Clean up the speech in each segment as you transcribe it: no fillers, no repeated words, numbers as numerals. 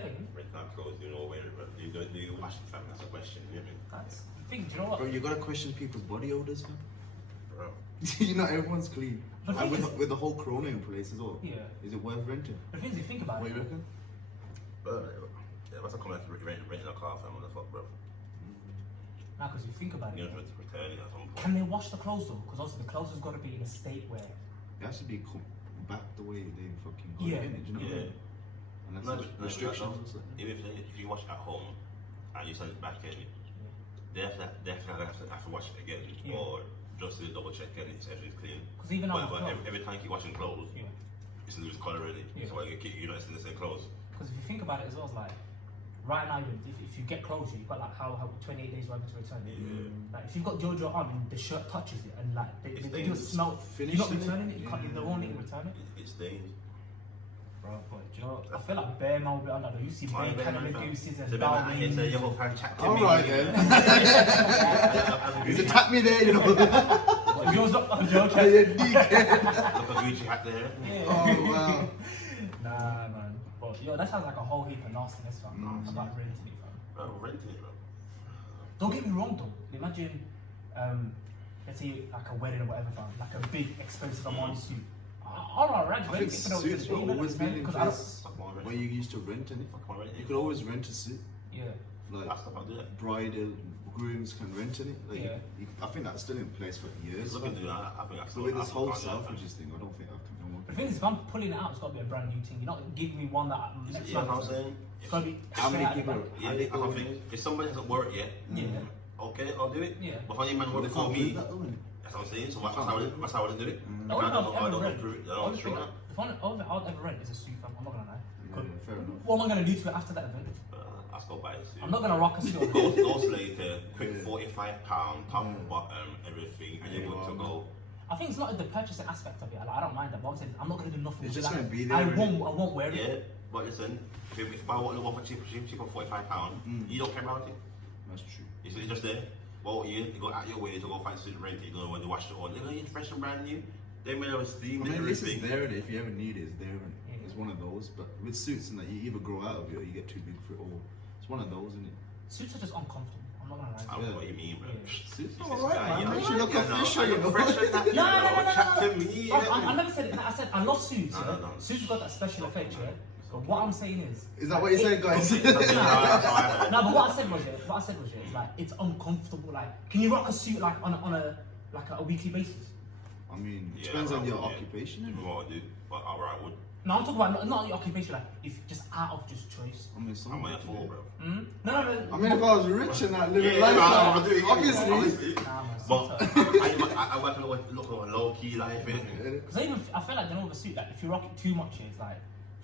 telling you. Renting out clothes, you know, where do you wash it, fam? That's a question, you know what I mean? That's the thing, do you know what? Bro, you gotta question people's body odors, man. Bro. You know, everyone's clean. The And thing is- with the whole corona in place as well. Yeah. Is it worth renting? The thing is, you think about What it. do you reckon? It must have come out to renting a car, fam. What the fuck, bro? Now, because you think about You it, know, to return it at some point. can they wash the clothes though? Because also the clothes has got to be in a state where. It has to be back the way they fucking got Yeah. it in it, do you know what I Yeah. mean? And that's No, like but- restrictions no, or something. Even if you wash it at home and you send it back in, they definitely have to wash it again, Yeah. or just to double check again it's everything's clean. Because even now, But every time you keep washing clothes, yeah. it's lose colour in it. Yeah. So you're not in the same clothes. Because if you think about it as well, it's like right now, if you get clothes, you've got like how 28 days rather to return it. Yeah. Like if you've got deodorant on and the shirt touches it and like they do a stains. smell, Finish you're not in it? returning it. You can't. Yeah. They won't let you return it. It stains. Bro, but do you know what? I feel like bare man will be under. You see bare Canada Gooses and So then I get the young Darwin. fan chat to me. Alright then. He's attacked me there, you know. Yours not on joke. Yeah, DK. Look at Gucci hat there. Yeah. Oh wow. Nah, man. But yo, that sounds like a whole heap of nastiness, fam. Mm. About renting it, fam. Bro, renting it, bro. Don't get me wrong though. Imagine, let's say like a wedding or whatever, fam. Like a big, expensive Armani suit. Alright, I think suits have always been in place Fuck my rent. where you used to rent it. Fuck my rent. You could always rent a suit. Yeah. Like That's stuff I do that. bridal grooms can rent in it. Like Yeah. I think that's still in place for years. Look into that. I think that's So with this whole Selfridges Selfridges thing, I don't think I can no The thing is, if I'm pulling it out, it's got to be a brand new thing. You're not giving me one that next Yeah, you know what I'm month. saying? It's got to be How many straight out the people? back. Yeah, How they I go think if somebody hasn't worked yet, Yeah. okay, I'll do it. Yeah. But if any man Well, work they for can't me, prove that though, innit? that's what I'm saying. So that's how I would do it. The only thing I've ever read, prove it. I the don't only show thing that. I'll ever rent is a suit, fam. I'm not gonna lie. Yeah, fair enough. What am I gonna do to it after that event? Let's go buy it. I'm not gonna rock a suit. on Go it. later, quick Yeah. £45, top and bottom, everything, and you're good to go. I think it's not the purchasing aspect of it. Like, I don't mind that. But I'm saying I'm not gonna do nothing. It's with just that. gonna be there, I innit? won't wear it. Yeah, but listen, if I want to go for cheap £45, you don't care about it. That's true. It's just there. Well, you go out your way to go find something rent it, you go when you wash it on. They're going to fresh and brand new. They may have a steam I and mean, this is everything. there, and if you ever need it, it's there. And Yeah. it's one of those. But with suits and that, you either grow out of it or you get too big for it. Or it's one of those, isn't it? Suits are just uncomfortable. I'm not gonna lie. I don't know what you mean, bro. Yeah. Suits It's are this alright, guy, man. you Makes you know, look you know, official, I you look know. fresh and that, you No, know, chat to me. Bro, I never said it. I said I love suits. No, Yeah? no, no. Suits have got that special effect, yeah. But what I'm saying is Is that what you said, guys? No, but what I said was yeah, it's like it's uncomfortable. Like, can you rock a suit like on a weekly basis? I mean, it Yeah, depends on I your would, yeah. occupation. You Innit? know what I do, but alright, I would. No, I'm talking about not your occupation. Like, if just out of just choice. I mean, some I'm at people full, do. bro. No. I mean, if I was rich and that living Yeah, life, I do it, obviously. Nah, man. But I work on a low key life, innit? Because I feel like they know the suit. Like, if you rock it too much, it's like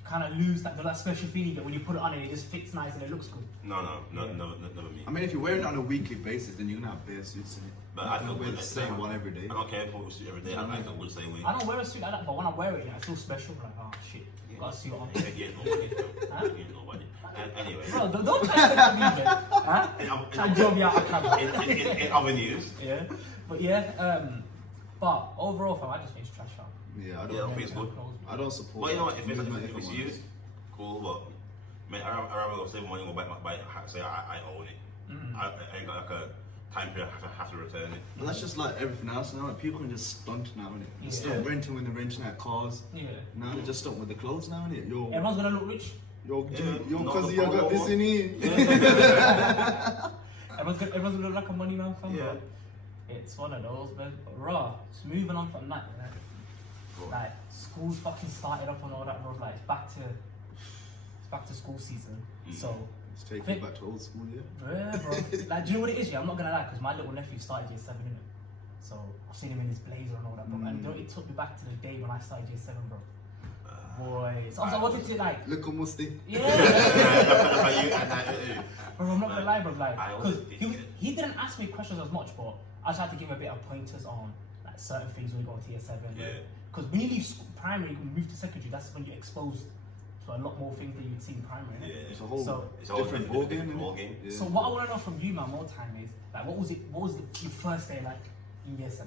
you kind of lose that special feeling that when you put it on and it just fits nice and it looks good. No, never me. I mean, if you're wearing it on a weekly basis, then you're gonna have bare suits in it. But You're I not feel gonna wear good. the same one every day. I don't care if I see every day. I feel good the same way. I don't wear a suit like that, but when I wear it, I feel special. Like, oh shit, got a suit on. Yeah, nobody. Huh? Yeah, nobody. Anyway. Bro, don't try to say to me, man. Huh? Try to job me out of camera. In other news. Yeah, but yeah, but overall, fam, I just think it's trash, fam. Yeah, I Yeah, I don't. think it's good. I don't support. Well, you know what? If that. it's I'm used, cool. But man, I rather go save money and go buy say I own it. I ain't got like a time period have to return it. But that's just like everything else now. Like, people can just stunt now, innit? They stop Yeah. renting when they're renting out cars. Yeah. Now they just stunt with the clothes now, innit? Yo, Everyone's gonna look rich. yo, Yeah. yo, No, cause the you got polo this one. in here. Everyone's gonna look like a money man, fam. Yeah. But it's one of those, man. But raw. Just moving on from that, man. Like school's fucking started up and all that, bro. Like it's back to school season. So. Let's take it back to old school, yeah. Yeah, bro. Like, do you know what it is? Yeah, I'm not gonna lie, because my little nephew started year 7, innit? So I've seen him in his blazer and all that, bro. And you know, it took me back to the day when I started year 7, bro. Boy, so I wanted to like, Little musty. yeah. Yeah. Bro, I'm not gonna lie, bro. Like, I because always think he didn't ask me questions as much, but I just had to give him a bit of pointers on like certain things when you go to year 7. Yeah. Because when you leave school, primary, you move to secondary. That's when you're exposed to a lot more things than you'd see in primary. innit? Yeah. It's a whole So- It's all different ball game, different innit? ball game. Yeah. So what I want to know from you, man, more time is like, what was your first day like in year 7?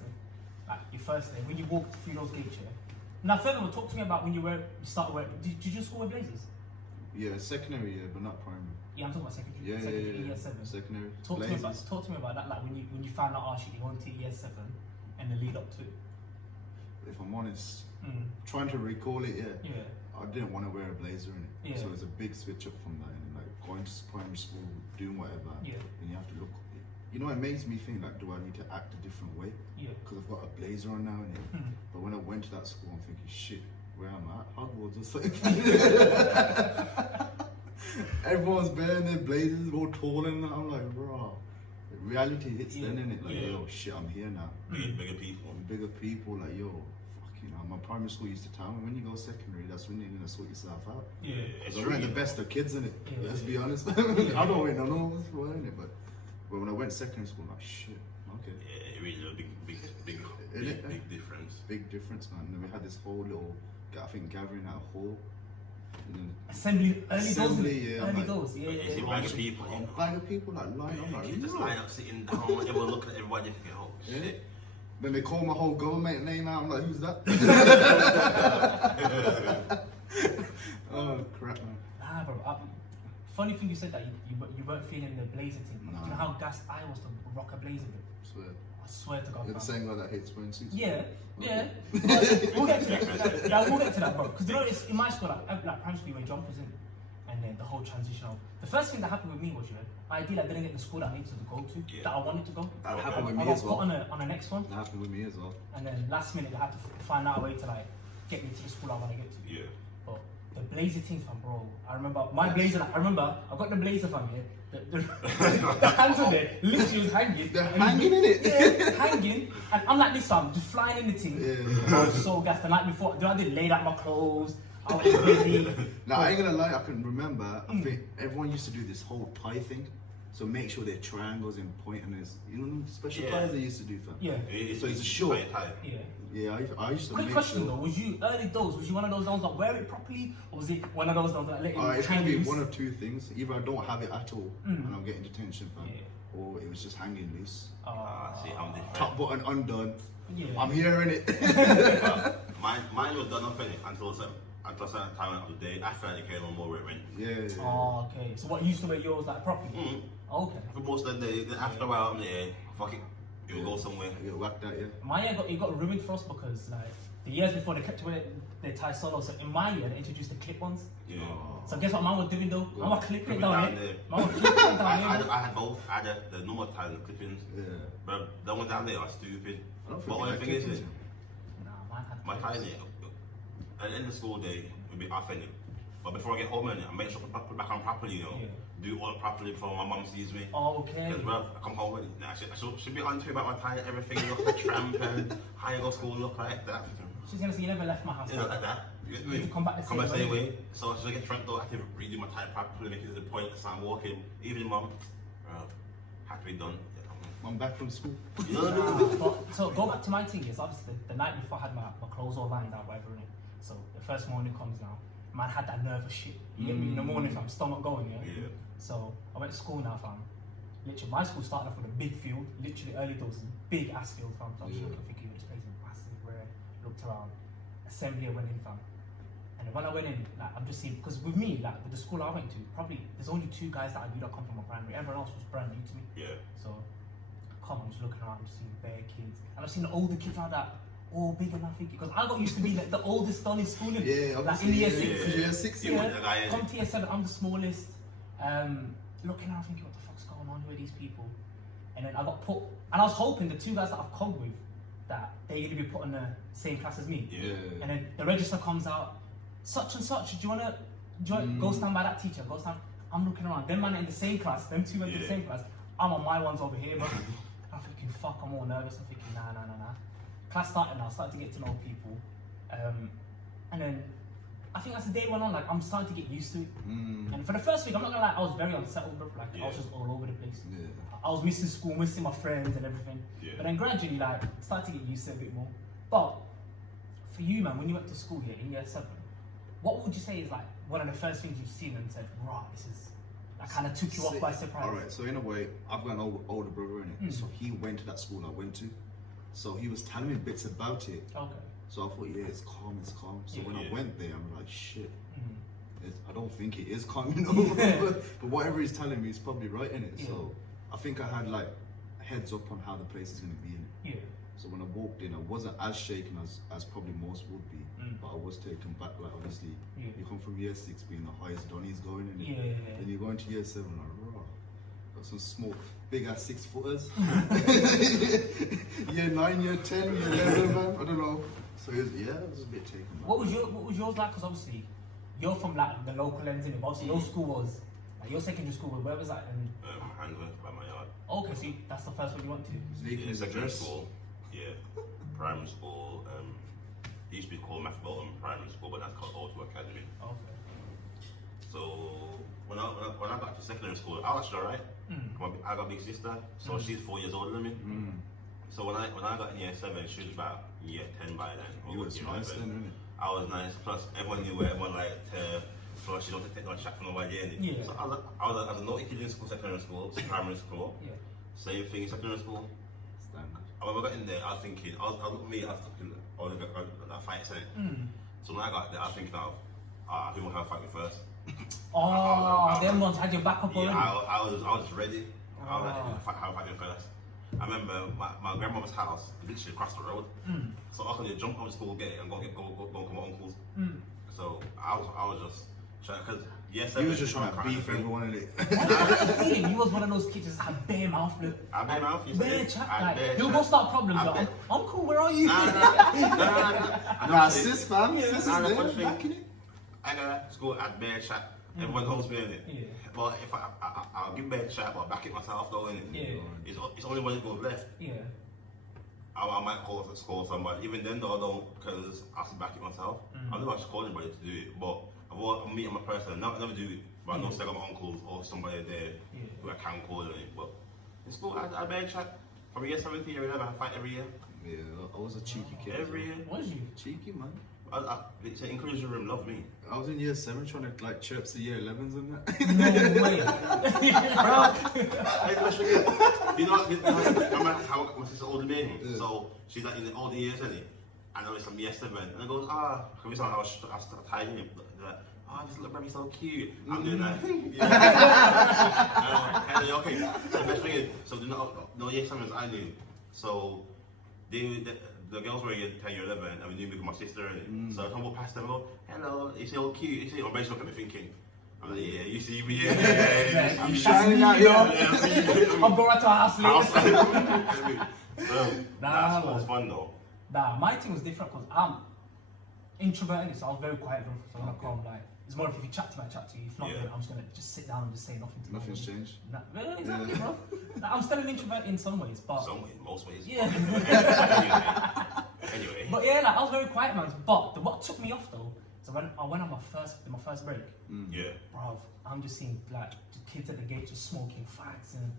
Like your first day when you walked through those gates, yeah. Now, furthermore, talk to me about when you started wearing. Did you school wear blazers? Yeah, secondary, yeah, but not primary. Yeah, I'm talking about secondary. Yeah, secondary, yeah. year 7. Secondary. Talk to Blazers. me about that. Like when you found out, oh shit, you want to year 7 and the lead up to it. If I'm honest, trying to recall it, Yeah. I didn't want to wear a blazer in it. Yeah. So it's a big switch up from that. And like going to primary school, doing whatever, Yeah. and you have to look. You know, it makes me think like, do I need to act a different way? Yeah. Because I've got a blazer on now, innit? But when I went to that school, I'm thinking, shit, where am I at? Hogwarts or something. Everyone's wearing their blazers, all tall, and I'm like, bro. Reality hits then, innit? Like, yo, shit, I'm here now. Bigger people. Bigger people, like, yo, fucking hell. My primary school used to tell me, when you go secondary, that's when you're gonna sort yourself out. Yeah. It's I weren't the best of kids, innit? Yeah. Let's be honest. I don't really know what's for innit? But when I went secondary school, I'm like, shit, okay. Yeah, it really a big difference. Big difference, man. And then we had this whole little, I think, gathering at a hall. Assembly, early like, doors. Yeah. It's a bag of people. A bag of people like line up, like, Just no. line up, sitting down, everyone looking at everybody thinking, oh shit. Then they call my whole government name out. I'm like, who's that? Oh crap, man. Nah, bro. Funny thing you said that you weren't feeling the blazer thing. Nah. Do you know how gassed I was to rock a blazer bit? Swear. I swear to God. You're the fam. same guy that hates wearing suits. Yeah. But we'll get to that. Yeah, we'll get to that, bro. Because you know, it's in my school, like primary school, you wear jumpers in, and then the whole transition of the first thing that happened with me was, I didn't get the school that I needed to go to, that I wanted to go. That happened with I me got as put well. on the next one, That happened with me as well. and then last minute they had to find out a way to like get me to the school I want to get to. Yeah. But the blazer thing, fam, bro. I remember my blazer. I got the blazer, fam. Yeah, the hands on it, literally was hanging. They're hanging in it. Yeah, hanging. And I'm like this, fam, just flying in the thing. Yeah. I was so gassed. The night before, I did laid out my clothes. I was busy. Now I ain't gonna lie, I can remember. I think everyone used to do this whole tie thing. So make sure they're triangles in point, and there's special ties they used to do, fam. Yeah. So it's a short. Yeah. Yeah, I used to Quick make question sure. though, was you early those? Was you one of those ones that wear it properly, or was it one of those that let it It hang could be loose? one of two things. Either I don't have it at all, and I'm getting detention, fam, or it was just hanging loose. See, I'm different. Top button undone. Yeah. I'm hearing it. Mine was done up in it until a certain time of the day. After I came on more where it went. Yeah. Oh, okay. So what, you used to wear yours like properly? Okay. For most of the day, then after a while, I'm there. Fuck it, you'll go somewhere. Yeah, whacked that, yeah. My year got ruined for us because like the years before they kept wearing their tie solo. So in my year they introduced the clip ones. Yeah. So guess what mine was doing though? Mine was clipping Clipping down down here. there. Mine was clipping down here. I had both. I had the normal ties and the clippings. Yeah. But the one down there are stupid. I don't But think the thing is, Nah, mine had my ties there, at the end of the school day, would be off in it. But before I get home, I make sure I put back on properly, do all properly before my mum sees me. Okay. Because well, I come home and I should be on to about my tie, everything, look like a tramp and how you go to school look like that. She's gonna say you never left my house. You know, like that. You need to come back the same same way. way. So I should get trapped though, I have to redo my tie properly, make it to the point to start walking. Even mum, had to be done. I'm back from school. You know what I mean? But, so go back to my thing. Is obviously the night before I had my clothes all lined out, whatever in it. So the first morning comes now. Man had that nervous shit. You get me in the morning, fam, stomach going, Yeah. So I went to school now, fam. Literally, my school started off with a big field. Literally, early doors, big ass field, fam. So I was looking, thinking, this place is massive, rare. Looked around. Assembly, I went in, fam. And when I went in, like, I'm just seeing, because with me, like, with the school I went to, probably there's only 2 guys that I knew that come from my primary. Everyone else was brand new to me. Yeah. So, come on, just looking around, just seeing bare kids. And I've seen the older kids now that all big and I think, because I got used to be the oldest done in school. Yeah, like in year 6. Year 6, Yeah. Come to year 7, I'm the smallest. Looking around thinking, what the fuck's going on? Who are these people? And then I got put, and I was hoping the 2 guys that I've come with, that they're going to be put in the same class as me. Yeah. And then the register comes out, such and such, do you want to go stand by that teacher? Go stand. I'm looking around, them man in the same class, them 2 went to the same class. I'm on my ones over here, but I'm thinking, fuck, I'm all nervous. I'm thinking, nah. Class started now, started to get to know people. And then I think as the day went on, like I'm starting to get used to it. And for the first week, I'm not gonna lie, I was very unsettled, bro. Like I was just all over the place. Yeah. I was missing school, missing my friends and everything. Yeah. But then gradually, like, started to get used to it a bit more. But for you, man, when you went to school here in year 7, what would you say is like one of the first things you've seen and said, right, this is, that kind of took you off by surprise? Alright, so in a way, I've got an older brother in it. So he went to that school I went to. So he was telling me bits about it. Okay. So I thought, yeah, it's calm. So when I went there, I'm like, shit. I don't think it is calm, you know. But whatever he's telling me, he's probably right in it. So I think I had like heads up on how the place is going to be in it. Yeah. So when I walked in, I wasn't as shaken as probably most would be, but I was taken back. Like obviously, you come from year 6 being the highest Donny's going, and then you go into year 7, like raw. Got some smoke, big ass 6-footers. Year 9, year 10, year 11, man. I don't know. So it was a bit taken back. What was yours like? Because obviously, you're from like the local ends, innit? But obviously, your school was like your secondary school. Where was that? Handworth by my yard. Okay, so that's the first one you went to. Sneaking his Secondary address. school, primary school. It used to be called Mathbolton Primary School, but that's called Auto Academy. Okay. So when I got to secondary school, I was actually alright. I got a big sister, so she's 4 years older than me. So when I got in year 7, she was about year 10 by then. You was nice then, innit? I was nice. Plus everyone knew where everyone liked her. So she don't take no chat from nobody. Yeah. So I was a naughty kid in school, secondary school, primary school. Yeah. Same thing in secondary school. Standard. When I got in there, I was thinking, I was thinking, that fight set. So when I got there, I was thinking of, who am I gonna fight with first? Them ones had your back up already. I was ready. I was like, how fight with first? I remember my grandmother's house, literally across the road. So I was gonna jump over the school gate and go to my uncle's. So I was just trying, because You was just trying to beef everyone in it. You was one of those kids that had bare mouth, look. I bare mouth, you bare said? chat, I like, bare you'll chat. go start problems, I like, bet. Uncle, where are you? Nah, sis, fam. Sis is Nah, the there, funny thing, back in it. I got to school at bare chat. Everyone knows me in it. Yeah. But if I'll give bare chat, but back it myself though in it. Yeah. It's only when it goes left. Yeah. I might call somebody. Even then though I don't, because I have to back it myself. I never actually call anybody to do it. But I'm meeting my person. I never do it. But I know I got my uncles or somebody there who I can call on it. But in school, I bare chat. From year 7 to year 11, I fight every year. Yeah, I was a cheeky kid. Every year. Was you? Cheeky, man. It's an inclusion room, love me. I was in year 7 trying to like chirps the year 11s and that. No way. You know, remember how my sister older than me? Yeah. So she's like in the older years, isn't it? And I was from year 7. And I goes, can we somehow I start tying him? They're like, this little baby's so cute. I'm doing that. Okay. The best thing is, so no year 7s I knew. So the girls were year 10, year 11, and we knew me with my sister in it. So I come walk past them and go, hello, is he all cute? Is he? My bench look at me thinking, I'm like, yeah, you see me, yeah. I'm shining out, yo. I'm going to our house later. That was fun though. Nah, my thing was different because I'm introverted, so I was very quiet. So when I come, like, it's more if you chat to me, I chat to you. If not, then I'm just gonna just sit down and just say nothing to Nothing's nobody. changed. Nah, exactly, bro. Like, I'm still an introvert in some ways, but Most ways. yeah. Anyway. But yeah, like I was very quiet, man. But what took me off though, so when I went on my first break, Yeah. bro, I'm just seeing like the kids at the gate just smoking fags and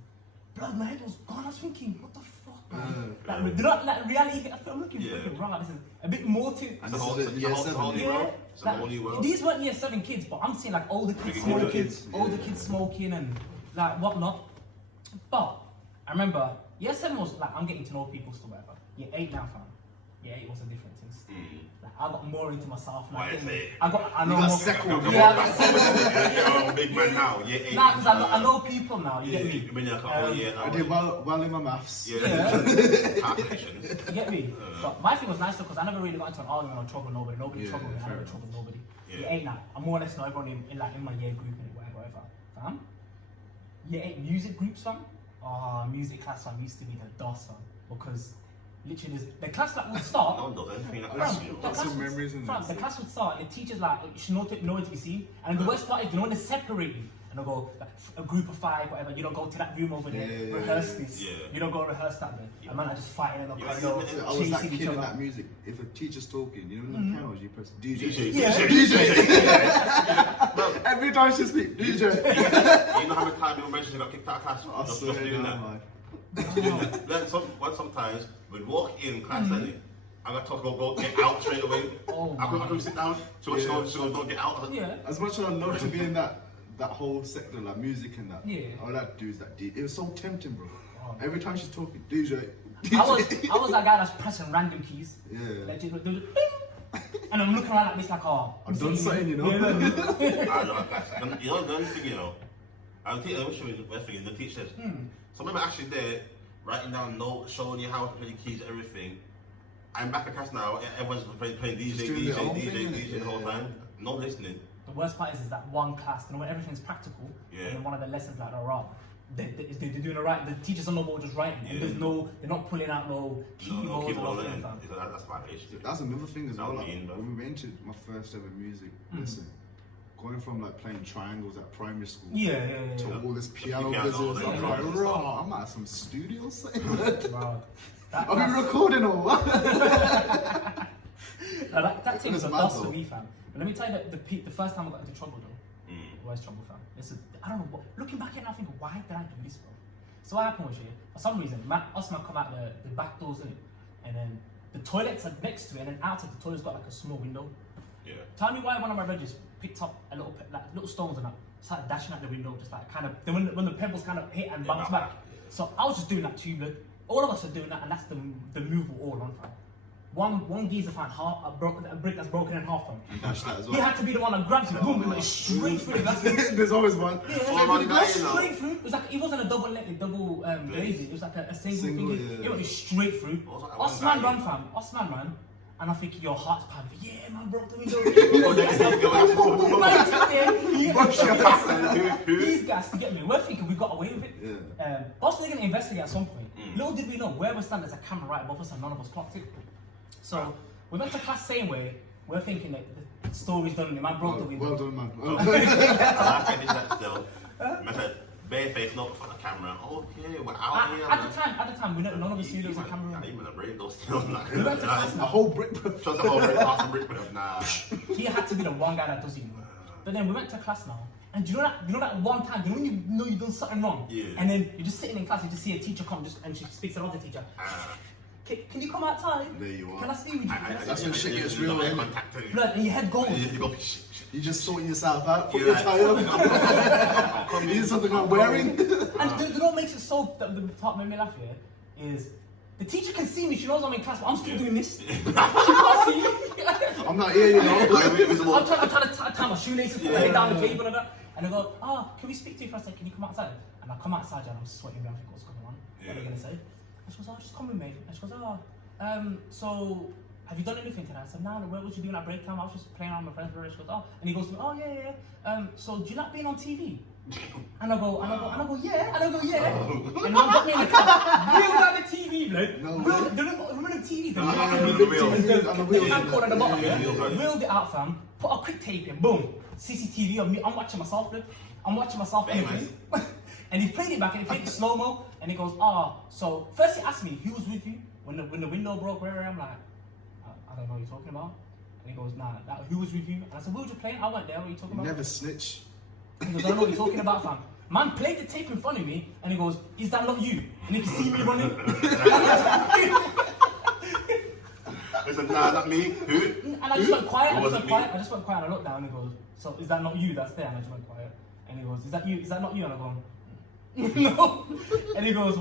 blood. My head was gone. I was thinking, what the fuck, man? Like, like reality. I'm looking fucking raw. This is a bit more to. And this is year 7. Yeah, It's a whole new world. these weren't year 7 kids, but I'm seeing like older kids Big smoking, older kids, older kids smoking and like whatnot. But I remember year 7 was like I'm getting to know people still, whatever. Year 8 now, fam. Year 8 was a different thing. Still. Like I got more into myself. Why Like, is it? I know got more. second. Yeah, I got second. You're a big man now. Yeah. Nah, because I know people now. You get me? You've been there a couple of years now. I did well in my maths. Yeah. Calculations. You get me? But my thing was nice though because I never really got into an argument or trouble with nobody. Nobody troubled me. I never troubled nobody. Yeah. Year 8 now. I more or less know everyone in my year group and whatever. Fam? Year 8 music groups, fam? Music class, fam, used to be the DOS, fam. Because literally the class that would start. No, anything like Fam, that. Got some memories in fam, there. the class would start and the teacher's like, you should know where to be seen. And the worst part is, you know when they separate you, and they'll go, like, a group of 5, whatever, you don't go to that room over there, rehearse this. Yeah. You don't go rehearse that there. And man, I just fighting in the Yeah, corridor, I was that chasing kid each in other. that music. If a teacher's talking, you know, in the cameras, you press DJ. DJ. Every time she speaks, DJ. You know how many times people mentioned got kicked out of class? I Just swear doing to that. God. Then sometimes we'd walk in class, I got told to go get out straight away. Oh, I couldn't sit down. She goes, don't get out. Yeah. As much as I love to be in that whole sector, like music and that, Yeah. all that do is that. It was so tempting, bro. Every time she's talking, DJ. I was that guy that's pressing random keys. Yeah. Like, just do the And I'm looking around like this, like, oh, I've done something, you know. I know, guys. You know, the only thing, you know, I'm teaching, the teachers. Some of them are actually there, writing down notes, showing you how to play the keys, everything. I'm back at class now, everyone's playing DJ the whole time. No listening. The worst part is that one class, when everything's practical, and then one of the lessons like they're doing the right. The teachers don't know what we're just writing. And they're not pulling out no keyboards or nothing. That's violation. That's another thing as well. Like, mean, when we went to my first ever music lesson, going from like playing triangles at primary school to all this piano business, I'm like, raw. I'm at some studio settings. I've been recording or what? that thing was a loss for me, fam. But let me tell you the first time I got into trouble though. Worst trouble, fam. I don't know what. Looking back at it, I think, why did I do this, bro? So what happened was, for some reason, us man come out the back doors in, and then the toilets are next to it, and then outside the toilet's got like a small window. Yeah. Tell me why one of my brothers picked up a little stones and started dashing out the window, just like kind of. Then when the pebbles kind of hit and bounced back. So I was just doing that too, but all of us are doing that, and that's the move we're all on, fam. One geezer found a brick that's broken in half from. He had to be the one that grabbed it, boom, and straight through. There's always one. Straight through. It was like, it wasn't a double glaze. It was like a single thing. Yeah. It went straight through. Osman ran, fam. Osman ran. And I think your heart's pounding. Yeah, man, broke the window. These guys to get me. We're thinking we got away with it. Boss, they're going to investigate at some point. Little did we know, where we're standing, there's a camera right above us and none of us clocked it. So we went to class same way. We're thinking that the story's done. The man broke the window. Well done, man. I did that still. I said, bare face, not for the camera. Okay, we're out here. At the time, none of us knew there was a camera. I even a break those still. We went to class A whole brick. Just a whole brick, half a brick, nah. He had to be the one guy that does it. But then we went to class now. And you know that one time, when you know you've done something wrong, and then you're just sitting in class, you just see a teacher come, and she speaks to another teacher. Can you come outside? There you are. Can I speak with you? That's when shit gets real, man. Blood, and your head goes. You just sorting yourself out, put your tie up. You need something I'm wearing. And the what makes it so, the part made me laugh here, is the teacher can see me, she knows I'm in class, but I'm still doing this. She can't see me. I'm not here, you know. I'm trying to tie my shoelaces, put my head down the table and that. And they go, can we speak to you for a second? Can you come outside? And I come outside and I'm sweating around, I think, what's going on? What are they going to say? And she goes, just come with me. And she goes, so have you done anything today? I said, no, what was you doing at break time? I was just playing around with my friends. She goes, and he goes to me, yeah. So do you like being on TV? And I go, yeah. And man got me in the class, wheeled out the TV, blood. Remember the TV? The camcorder at the bottom, wheeled it out, fam. Put a quick tape in, boom. CCTV of me, I'm watching myself, blood. I'm watching myself anything. And he played it back and he played it slow-mo. And he goes, so first he asked me, who was with you? When the window broke, where I'm like, I don't know what you're talking about. And he goes, nah, who was with you? And I said, we were just playing. I went there, what are you talking about? Never snitch. He goes, I don't know what you're talking about, fam. Man played the tape in front of me and he goes, is that not you? And he can see me running. I said, nah, not me. Who? And I just went quiet. I just went quiet and I looked down and he goes, so is that not you that's there? And I just went quiet. And he goes, is that you? Is that not you? And I go, no. And he goes,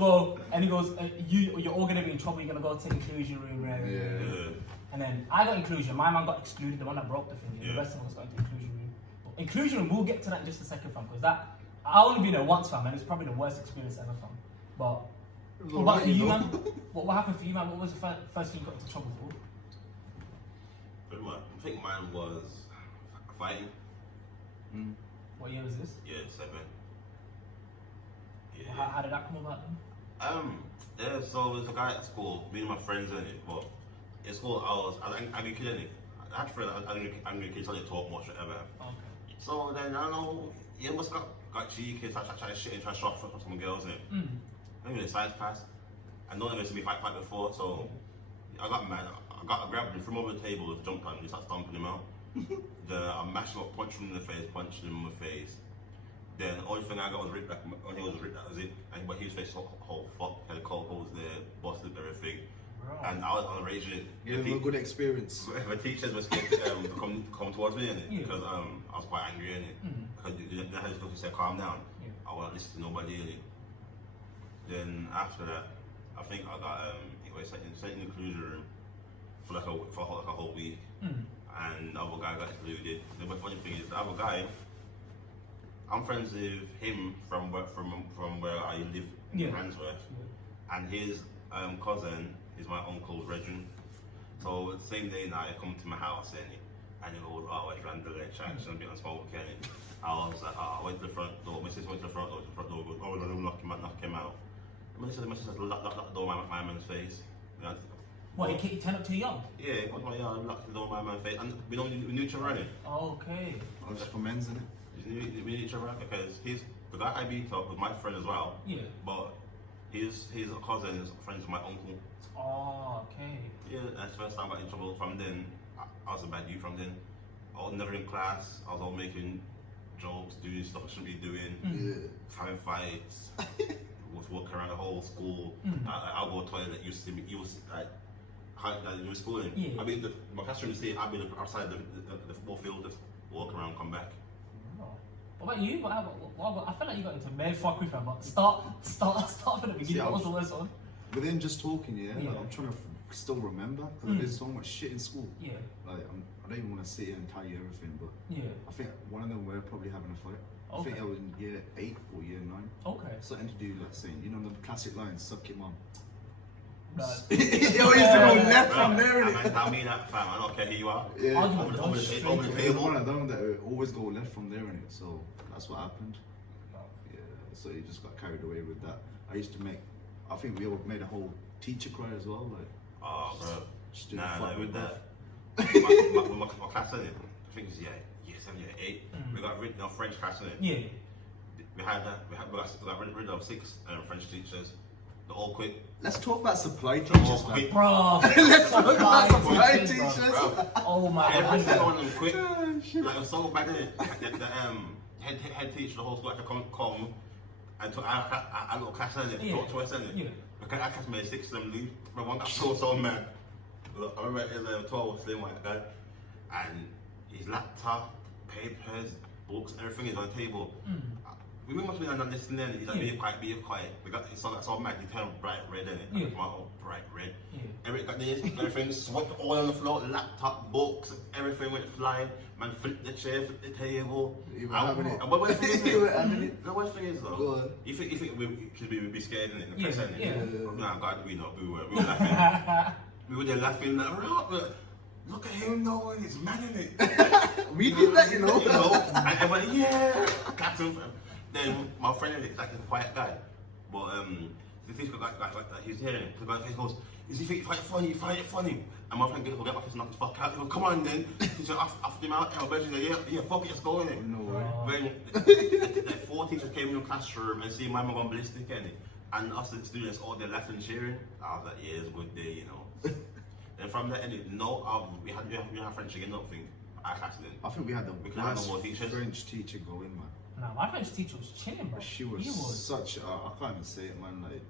you're all gonna be in trouble. You're gonna go to the inclusion room, right? Yeah. And then I got inclusion. My man got excluded, the one that broke the thing. The rest of us got into inclusion room. But inclusion room, we'll get to that in just a second, fam. Because I only been there once, fam, and it's probably the worst experience ever, fam. But what about for you, man? What happened for you, man? What was the first thing you got into trouble for? I think mine was fighting. What year was this? Yeah, 7. Yeah. How did that come about then? So there's a guy at school, me and my friends in it, but in school I was angry kid in it. I had friends, angry kids, I didn't talk much, whatever. Okay. So then I don't know, he almost got cheeky, try to shit and try to shop for some girls in it. Maybe the science class. I know never seen me fight before, so I got mad. I grabbed him from over the table, jumped on him, started stomping him out. I mashed him up, punched him in the face, Then the only thing I got was ripped back, when he was ripped, that was it. But his face whole fuck, had a cold holes there, busted everything. Bro. And I was raging. You had a good experience. The teachers were scared to come towards me, innit? Because I was quite angry, innit? Because they had to say, calm down. I won't listen to nobody, innit? Then after that, I think I got sent in the inclusion room for like a whole week. and the other guy got excluded. The funny thing is, the other guy, I'm friends with him from where I live in Ransworth, and his cousin is my uncle's regiment. So the same day now, he come to my house and he goes, oh, I ran the lecture, and be on smoke, and I was like, oh, went to the front door. My sister went to the front door. The front door goes, oh, no, knock him out. My sister locked the door in my man's face. You know, what, he turned up too young? Yeah, locked the door in my man's face, and we knew each other already. Okay. Oh, just for men's, isn't it? We knew each other because the guy I beat up was my friend as well. Yeah. But his cousin is friends with my uncle. Oh, okay. Yeah, that's the first time I got in trouble. From then, I was a bad youth from then. I was never in class. I was all making jokes, doing stuff I shouldn't be doing, having fights, was walking around the whole school. I'll go to the toilet, you see me, you was like, you were schooling. Yeah. I mean, my classroom is I'll be outside the football field, just walk around, come back. What about you? I feel like you got into mad fuck with him, but start from the beginning. What was the worst one? But then just talking, like, I'm trying to still remember because I did so much shit in school. Yeah. Like, I don't even want to sit here and tell you everything, but I think one of them were probably having a fight. I think I was in year 8 or year 9. Okay. Something to do like saying, you know, the classic line, suck your mum. No. He always used to go left from there. I mean that, fam. I don't care who you are. Yeah. Over the There's table. one of them that always go left from there, innit? So that's what happened. Yeah. So he just got carried away with that. I used to I think we all made a whole teacher cry as well. Like, oh, bro. Nah, with that. my class in it, I think it's year 7, year 8. We got rid of French class in it. Yeah. We got rid of 6 French teachers. They all quit. Let's talk about supply teachers, man. Bro. Let's talk about supply teachers. Oh my god. Every single one of them quit. Like, it was so bad, innit? The head teacher, the whole school had to come and to our little class in it, talk to us in it. Yeah. Because our class made 6 of them leave. But one got so mad. I remember it was a tall, slim white guy, and his laptop, papers, books, everything is on the table. We must be not listening. He's like, be quiet. We got his son that's all mad. He turned bright red in it. Yeah. Come out bright red. Eric got this, everything swept all on the floor. Laptop, books, everything went flying. Man, flipped the chair, flipped the table. You were having it. And what the thing is, You were having it. the worst thing is though, you think we would be scared in it, in the press, innit? Nah, God, we were laughing. We were there laughing like, look at him though, and he's mad in it. We did that, you know. And everybody, clapped him. Then my friend is like a quiet guy, but the thing like he's hearing, because my face goes, is he find it funny? And my friend gets get my face and knock the fuck out. He goes, come on then. He said, after him out, and I said, yeah, fuck it, let's go in it. No way. When 4 teachers came in the classroom and see my mum gone ballistic in it, and us the students all there laughing and cheering, I was like, yeah, it's a good day, you know. And from there, we had French again, nothing. I think we had the worst French teacher going, man. No, my French teacher was chilling, bro. She was such I can't even say it, man. Like,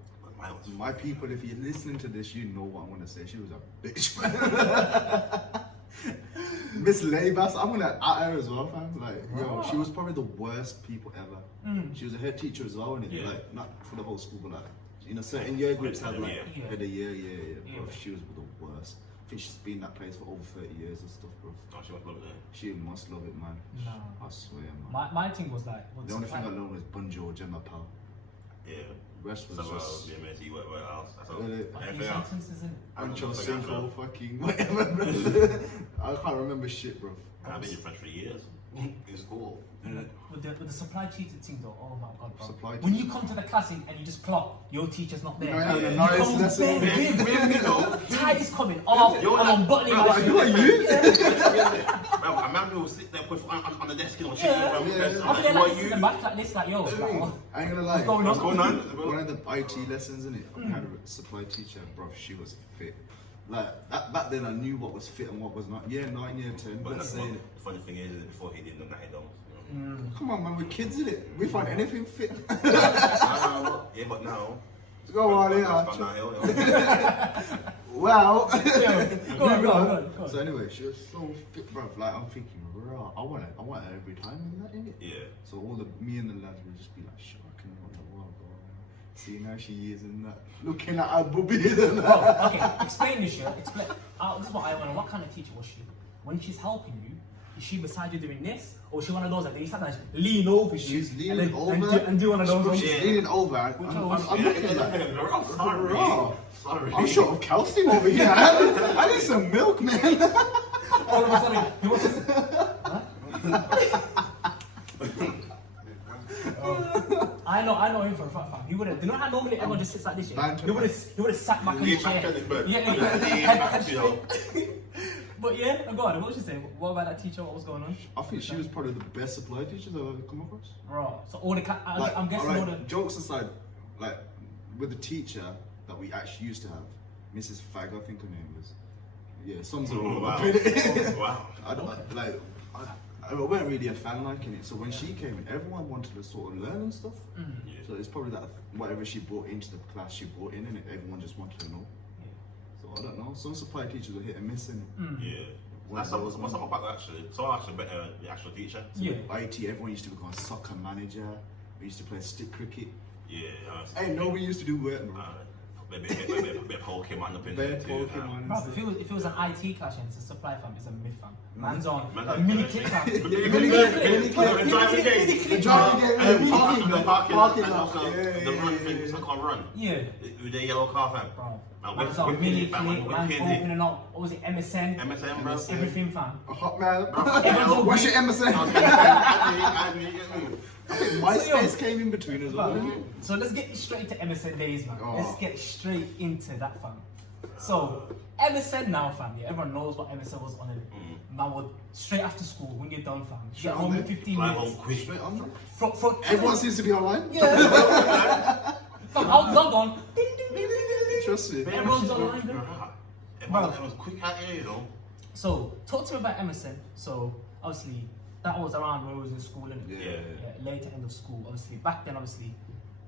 my people, if you're listening to this, you know what I'm gonna say. She was a bitch, man. Miss Labas, I'm gonna at her as well, fam. Like, yo, she was probably the worst people ever. She was a head teacher as well, and like not for the whole school, but like, you know, certain year groups have like head of year, bro. She was the worst. I think she's been in that place for over 30 years and stuff, bro. Oh, she must love it. She must love it, man. No. I swear, man. My thing was like, the only thing I know was Bunjo, Gemma Powell. Yeah. Rest was just. BMSE, whatever else. That's all. Anything else? Ancho, Cinco, fucking whatever. I can't remember shit, bro. I've been in French for years. In school. With the supply teacher thing though, oh my god, bro. Supply when teacher. you come to the class and you just clock, your teacher's not there. No, You nice come lesson. bare, Tide is coming off, I'm unbuttoning my Like, who are you? A man will sit there on the desk and shit. I'll be there like this in the back like this, like yo. I ain't gonna lie. What's going on? One of the IT lessons, innit? We had a supply teacher, bro. She was fit. Like back then, I knew what was fit and what was not. Year 9, year 10. But Let's say the funny thing is, before he didn't know that he don't. come on, man, we're kids, innit? We find anything fit. Yeah, but now. Go on, Wow. Go on. So anyway, she was so fit, bro. Like I'm thinking, bro, I want her every time, isn't that innit? Yeah. So me and the lads would just be like, sure, I can know what the world, bro. See now she is and that. Looking at her boobies and that. Oh, okay, explain this year. Explain. This is what I want to know. What kind of teacher was she? When she's helping you, is she beside you doing this? Or is she one of those that you sometimes lean over? She's and leaning then, over. and do one of those. She's leaning over. I'm looking at that. Sorry. I'm short of calcium over here. I need some milk, man. All of a sudden, he wants to. I know him for a fact. He would have. You know how normally everyone just sits like this? Yeah? He would have sat back on his chair. Yeah. But yeah, go on. What was you saying? What about that teacher? What was going on? I think she was probably the best supply teacher I've ever come across. Right. So all the I'm guessing all the jokes aside, like with the teacher that we actually used to have, Mrs. Fag, I think her name was. Yeah, sums it all up. Wow. I weren't really a fan liking it. So when she came in, everyone wanted to sort of learn and stuff. Yeah. So it's probably that whatever she brought into the class, she brought in, and everyone just wanted to know. So I don't know. Some supply teachers are hit and miss, and yeah. That's something about that actually. So actually better the actual teacher. So IT, everyone used to become a soccer manager. We used to play stick cricket. Yeah. Hey, no, we used to do work, bro. Bit Pokemon up in there too. Bro, if it was an IT class and it's a supply fam, it's a myth fam. Man's on a mini clip fam. The parking lot. The run thing, it's like a run. Yeah. With the yellow car fam. Man's on mini clip, man's opening up. What was it? MSN, bro. everything fam. A hot man. What's your MSN? I think MySpace came in between as well. So let's get straight to MSN days, man. Let's get straight into that, fam. So MSN now, fam. Yeah, everyone knows what MSN was on it. Man would straight after school when you're done, fam. Get home in 15 minutes. Straight on. Everyone seems to be online. Yeah. Fam, I'll log on. Ding, ding, ding, ding, ding. Trust me. Everyone's online. Everyone was quick at it, you know. So talk to me about MSN. So obviously. That was around when we was in school, and later end of school. Obviously, back then, obviously,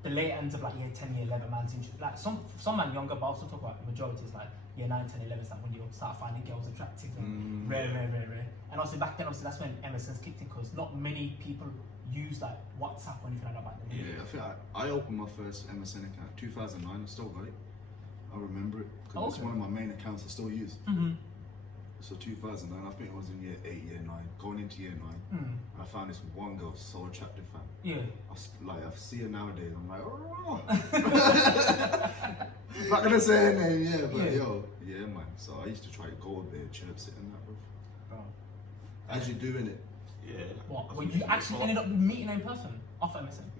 the late ends of like year 10, year 11, man's like some man younger, but also talk about the majority is like year 9, 10, 11, like when you start finding girls attractive and rare. And obviously back then, obviously that's when MSN's kicked in because not many people use like WhatsApp or anything like that back then. Yeah, I think I opened my first MSN account 2009. I still got it. I remember it because it's one of my main accounts I still use. So 2009, I think it was in year 8, year 9, going into year 9, and I found this one girl so attractive, fam. Yeah. I see her nowadays, I'm like, oh. Not gonna say her name, but yeah, man. So I used to try to go there, chirp sit and that, bro. As you doing it. Yeah. What? Well, you actually ended up meeting her in person off MSN?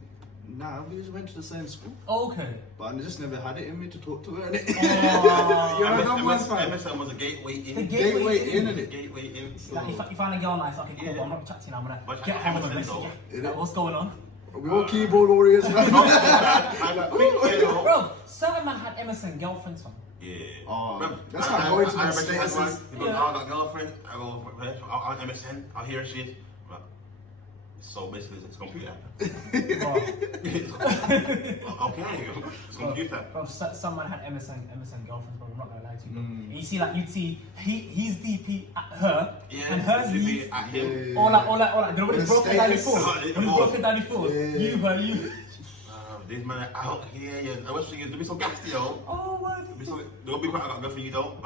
Nah, we just went to the same school. Okay. But I just never had it in me to talk to her. MSN was a gateway in. The gateway in. Gateway in. So if I find a girl nice, okay, cool, but I'm not chatting, I'm gonna get home with a message. What's going on? We all keyboard warriors. Bro, certain man had MSN girlfriends, fam. Yeah. That's how I go into the statuses. I got a girlfriend, I go on MSN, I hear shit. So basically, it's a computer. Okay, it's a computer. Bro, someone had MSN girlfriends, bro. I'm not gonna lie to you. And you see, like, you'd see he's DP at her, and hers DP at him. All like, you know when it's broken down before? When it's broken down before, you. These men are out here, I wish you could be so gassy, yo. Oh, what? Don't be quite a girl for you, though.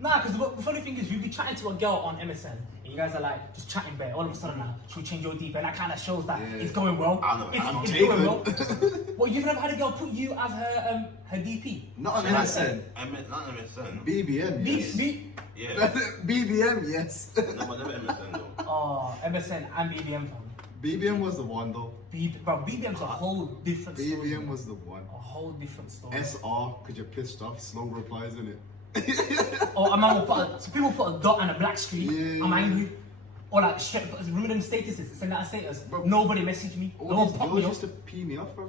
Nah, because the funny thing is, you'll be chatting to a girl on MSN, and you guys are like, just chatting bare. All of a sudden now, she'll change your DP, and that kind of shows that it's going well. It's going well. Well, you've never had a girl put you as her DP? Not on MSN. Not on MSN. BBM, yes. Yeah. BBM, yes. No, but never MSN, though. Oh, MSN and BBM, fam. BBM was the one though. Bro, BBM's a whole different story. BBM was the one. A whole different story. SR, because you're pissed off, slow replies in it. Or a man will so people put a dot and a black screen, I'm angry. Or like, remember them statuses, send out a status, bro, nobody messaged me, no one popped me up. Used to pee me off, bro.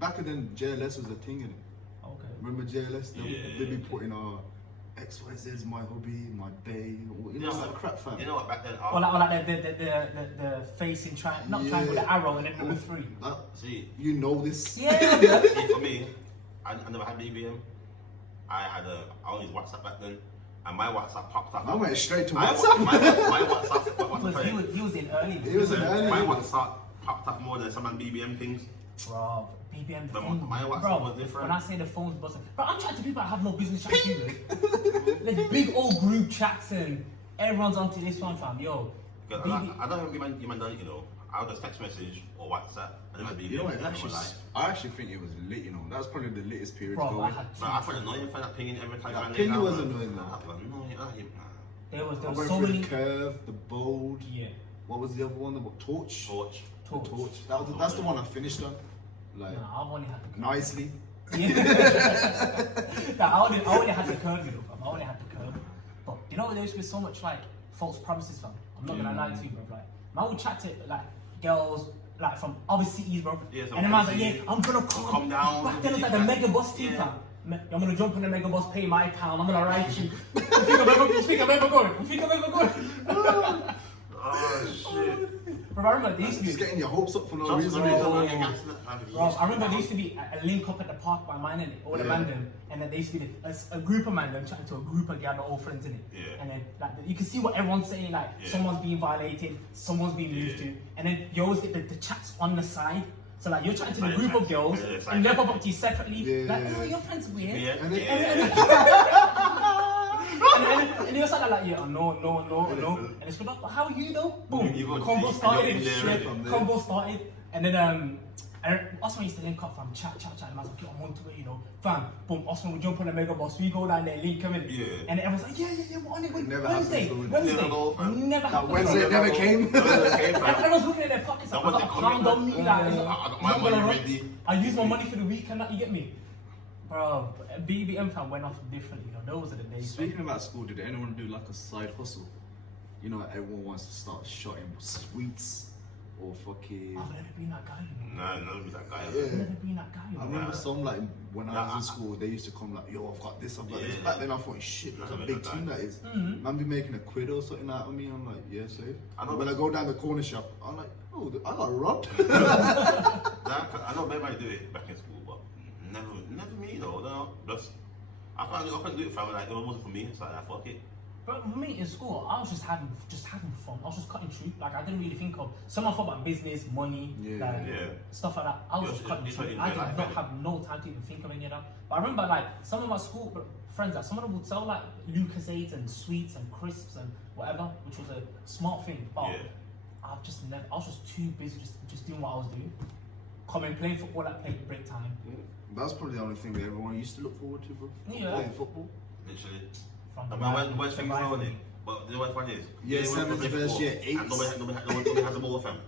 Back then, JLS was a thing in it. Okay. Remember JLS? They'd be putting XYZ is my hobby, my day, you know, that crap, fam. You know what, back then... Or like the facing triangle, the arrow, and then number 3. See, you know this. Yeah. See, for me, I never had BBM. I only used WhatsApp back then, and my WhatsApp popped up. I went straight to WhatsApp. My WhatsApp, he was in early. He was in early. My WhatsApp popped up more than some BBM things. Bro, BBM, the But phone. my WhatsApp Bro, was different. when I say the phone's buzzing, bro, I'm chatting to people I have no business chatting with. There's big old group chats and everyone's onto this one, fam. Yo, I don't even you man done it, you know. I'll just text message or WhatsApp. And then You know what? I actually think it was lit. You know, that was probably the latest period bro, going. I find it annoying for that pinging every time. That pinging was annoying. There was I went so through many. the curve, the bold. Yeah. What was the other one? The torch. Torch. The torch. That's the one I finished on. Like Nah, I've only had the nicely. Yeah. Nah, I only had the curve, you know, fam. I only had the curve. But you know, there used to be so much like false promises, fam. I'm not gonna lie to you, bro. Like, man would chat to like girls like from other cities, bro. Yeah, and the man's like, yeah, I'm gonna come down. Back then it was like the mega bus team, fam. I'm gonna jump on the mega bus, pay my pound. I'm gonna write you. You think I'm ever going? Oh shit. Bro, I remember there used to be. Just getting your hopes up for no Just reason. the reason Bro. I get gassed. Bro, I remember there used to be a link up at the park by mine, and all the man them, and then there used to be a group of man them chatting to a group of girls, all friends in it. Yeah. And then like you can see what everyone's saying, like someone's being violated, someone's being moved to, and then you always get the chats on the side. So like you're chatting to the group of girls, and they'll pop up to you separately, like, oh, your friend's weird. And you're like, yeah, no. And it's good, but how are you though? Boom, combo started. Combo started. And then Osman used to link up, fam, chat, and I was like, yo, I'm on to it, you know. Fam, boom, Osman would jump on the mega bus, we go down there, link him in. Yeah. And everyone's like, yeah, we're on it. Wednesday. Never happened. Wednesday never came. Everyone's looking at their pockets, like, I got a pound on me, like, I use my money for the weekend, you get me? Bro, BBM fam went off differently, you know, those are the days. Speaking about school, did anyone do like a side hustle? You know, everyone wants to start shotting sweets or fucking. I've never been that guy, you know. Nah, never been that guy. I've never been that guy, you know. I remember some like when I was in school, they used to come like, yo, I've got this, I've got this. Back then I thought, shit, that's a big team that is. Man be making a quid or something out of me. I'm like, yeah, safe. When I go down the corner shop, I'm like, oh, I got robbed. I know everybody do it back in school, but never me though. No, just I couldn't do it, fam. Like it wasn't for me. So like, fuck it. But for me in school, I was just having fun. I was just cutting through. Like I didn't really think of. Someone thought about business, money, stuff like that. I was just cutting through. I did not have no time to even think of any of that. But I remember like some of my school friends, like some of them would sell like Lucasades and sweets and crisps and whatever, which was a smart thing. But I was just too busy just doing what I was doing. Coming, playing football at break time. That's probably the only thing that everyone used to look forward to, bro. Yeah. Playing football. Literally. From things on it. But the worst one is, year 7 versus year 8. And nobody has the ball, fam.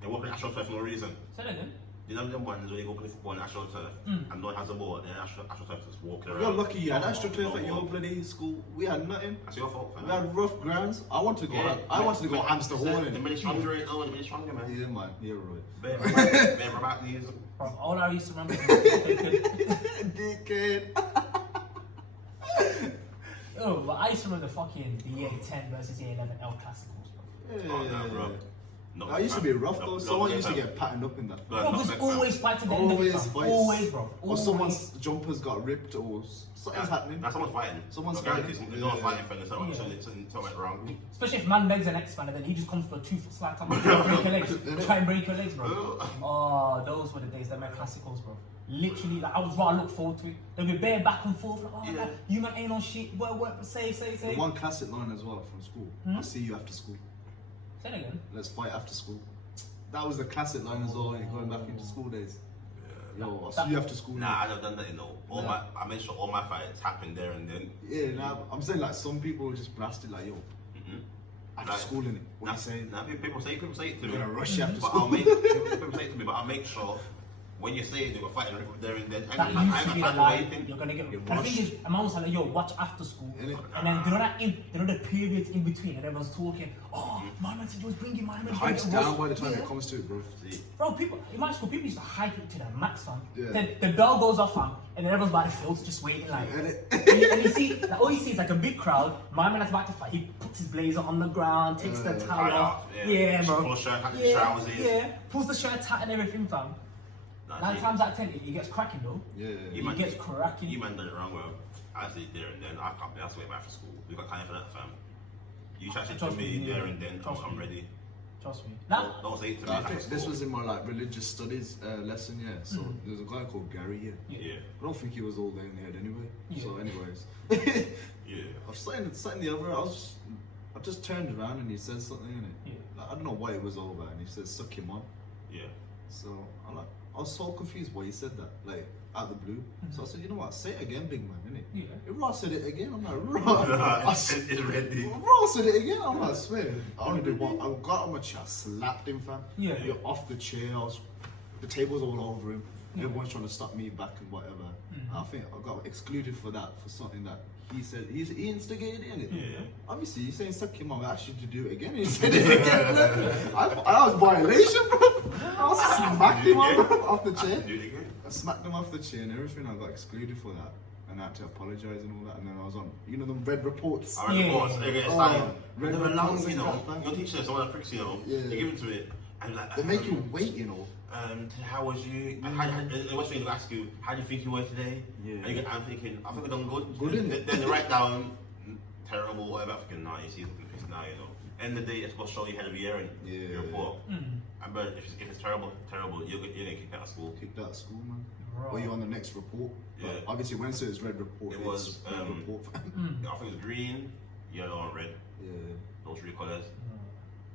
They're walking Astro Turf for no reason. Say that again. You know them ones where you go play football in Astro Turf and no one has the ball, then Astro Turf just walking around. You're lucky you had Astro Turf at your bloody school. We had nothing. That's your fault, fam. We had rough grounds. I wanted to go hamster horn. The minute stronger right now, the minute stronger, man. Yeah, man. You're right. Bear about these. All I used to remember was Dickhead. oh, but I used to remember the fucking the year 10 versus year 11 El Clasicos, bro. Oh, nah, bro. No, that used to be rough though. Someone used to get patterned up in that. Bro, there's always fights at the end of it, fam. Always, bro. Or someone's jumpers got ripped or something's happening. That's someone's fighting. Someone's fighting. Someone's fighting for something went wrong. Especially if man begs an X-Man and then he just comes for a 2-foot slap and break your legs. Try and break your legs, bro. Oh, those were the days, they're my classicals, bro. Literally, like, I was what I look forward to it. They'll be bare back and forth, like, oh, like, you man ain't on shit, what, say. The one classic line as well from school. I'll see you after school. Say it again. Let's fight after school. That was the classic line as well, you're going back into school days. Yo, I'll see you after school. Nah, I've done that, you know. I made sure all my fights happened there and then. Yeah, nah, I'm saying like some people just blasted like, yo, after school innit? What you saying? Nah, people say it to me. You're gonna rush you after but school. people say it to me, but I'll make sure when you say they were fighting there and then, That used to be the line, you're gonna get rushed. And the thing is, a man was like, yo, watch after school. And then, you know the periods in between, and everyone's talking, oh, my man said he was bringing my man. Hype's down by the time it comes to it, bro. Bro, people, in my school, people used to hype it to the max, fam. Yeah. Then the bell goes off, fam, and then everyone's by the fields just waiting, like. and you see, like, all you see is like a big crowd. My man is about to fight. He puts his blazer on the ground, takes the tie off. Yeah, bro. Pull the shirt out the trousers. Yeah, pulls the shirt tight and everything, fam. 9 times out of 10, it gets cracking though. Yeah. It gets cracking. You man done it wrong, bro. I say there and then, I can't be wait back for school. We got time for that, fam. You chat shit to me there and then, I'm ready. Trust me. Now, Don't say it to me. I think this was in my like religious studies lesson, yeah. So there's a guy called Gary here. Yeah. I don't think he was all there in the head anyway. Yeah. So anyways. Yeah. I was sitting the other. I just turned around and he said something in it. Yeah. Like, I don't know what it was all about, and he said, "Suck your mum." Yeah. So I was so confused why he said that, like out of the blue. So I said, "You know what? Say it again, big man, innit?" Yeah. Ross said it again. I'm like, Ross. It's ready. Ross said it again. I'm like, I swear. I only did one. I got on my chair, slapped him, fam. Yeah. Off the chair. The table's all over him. Everyone's trying to stop me back and whatever. I think I got excluded for that, for something that he said. He instigated it, innit? Yeah. Obviously, he's saying suck your mum. I asked you to do it again. He said it again. I was violation, bro. I smacked him off the chair. Do it again. I smacked him off the chair and everything. I got excluded for that. And I had to apologise and all that. And then I was on, you know, them red reports. I read reports. They get Oh, signed. red They were reports long, you and know. that, Your teacher, someone that pricks, you know. Yeah. They give it to it. And like, They make you wait, you know. How was you? And what's going to ask you? How do you think you were today? Yeah. And I'm thinking, I think I done good. Good, innit? Then they write down terrible, whatever. I'm thinking, nah, you see, looking pissed now, you know. End of the day, it's going to show you head of the year and your report. But if it's terrible, you're going to get kicked out of school. Kicked out of school, man. Right. Or you on the next report. Yeah. But obviously, when it says red report, It was, it's red report. I think it was green, yellow, and red. Yeah. Those three colours.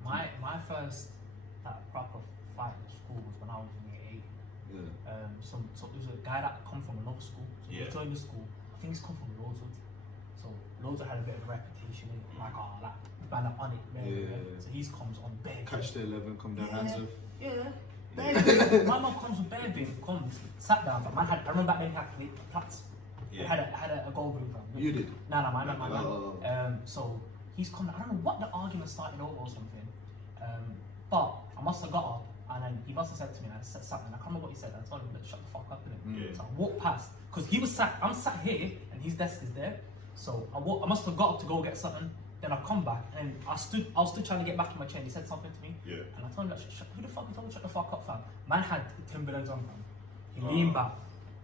My first proper fight in school was when I was in year 8. Yeah. So there was a guy that come from another school. So he joined the school. I think he's come from Lordwood. So Lordwood had a bit of a reputation in it, like man up on it. So he comes on bare. Catch the 11, come down, hands up. Yeah. Bare. My mum comes with bare bin, comes, sat down. But I remember back then he had plats. Yeah. I had a gold blue from. You did? No, my man. Oh. So he's come. I don't know what the argument started over or something. But I must have got up and then he must have said to me, and I said something. I can't remember what he said. I told him, shut the fuck up, innit? Yeah. So I walked past because he was sat. I'm sat here and his desk is there. So I must have got up to go get something. Then I come back and I was still trying to get back in my chair. And he said something to me. Yeah. And I told him, who the fuck you told me shut the fuck up, fam? Man had Timberlands on, fam. He leaned back.